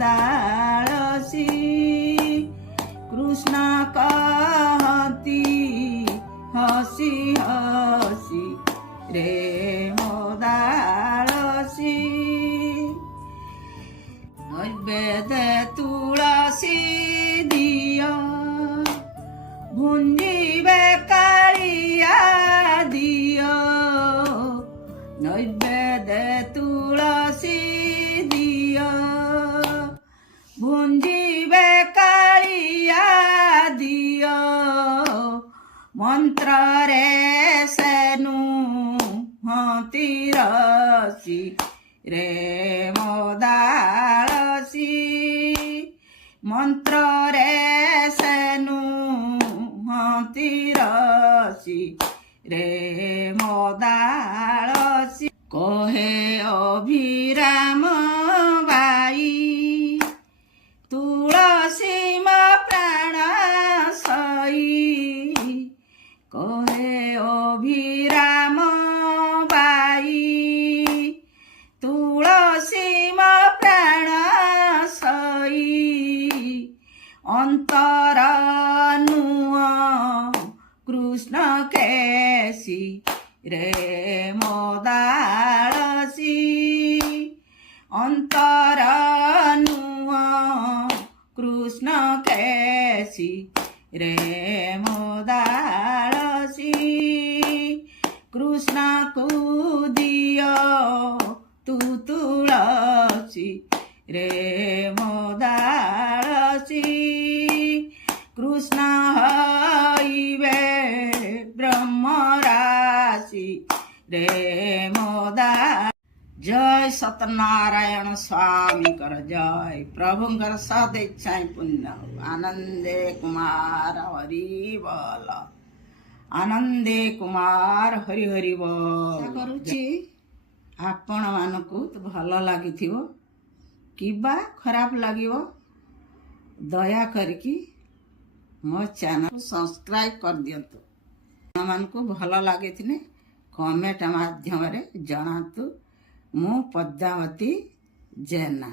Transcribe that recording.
दाळसी कृष्ण कहती हसी हसी रे मोदाळसी नैवेद्य तुळसी दियो भुंजिबे कालिया दियो नैवेद्य तुळसी दियो भुंजिबे कालिया दियो मंत्र रे सेनु हती रसी रे मोदाळसी मंत्र रे सेनु हती रसी रे मोदाळसी कहे अभिराम बाई तुळसी मा प्राण सई कहे अभिराम बाई तुळसी मा प्राण सई अंतर नुआ कृष्ण केसी रे मोदाळसी अंतर नुआ कृष्ण केसी रे मोदाळसी कृष्ण को दियो तू तुळसी रे मोदाळसी कृष्ण हईवे ब्रह्मराशि रे मोदा जय सत्यनारायण स्वामी कर जय प्रभुंकर सदेच्छा पुण्य आनंदे कुमार हरि बोल आनंदे कुमार हरि हरि बोल करुछि आपण मानकु भल लागिथिबो किबा खराब लागिबो दया करके मो चैनल सब्सक्राइब कर दियंतु मानकु भल लागे कमेंट माध्यम रे जनातु मु पद्मावती जेना।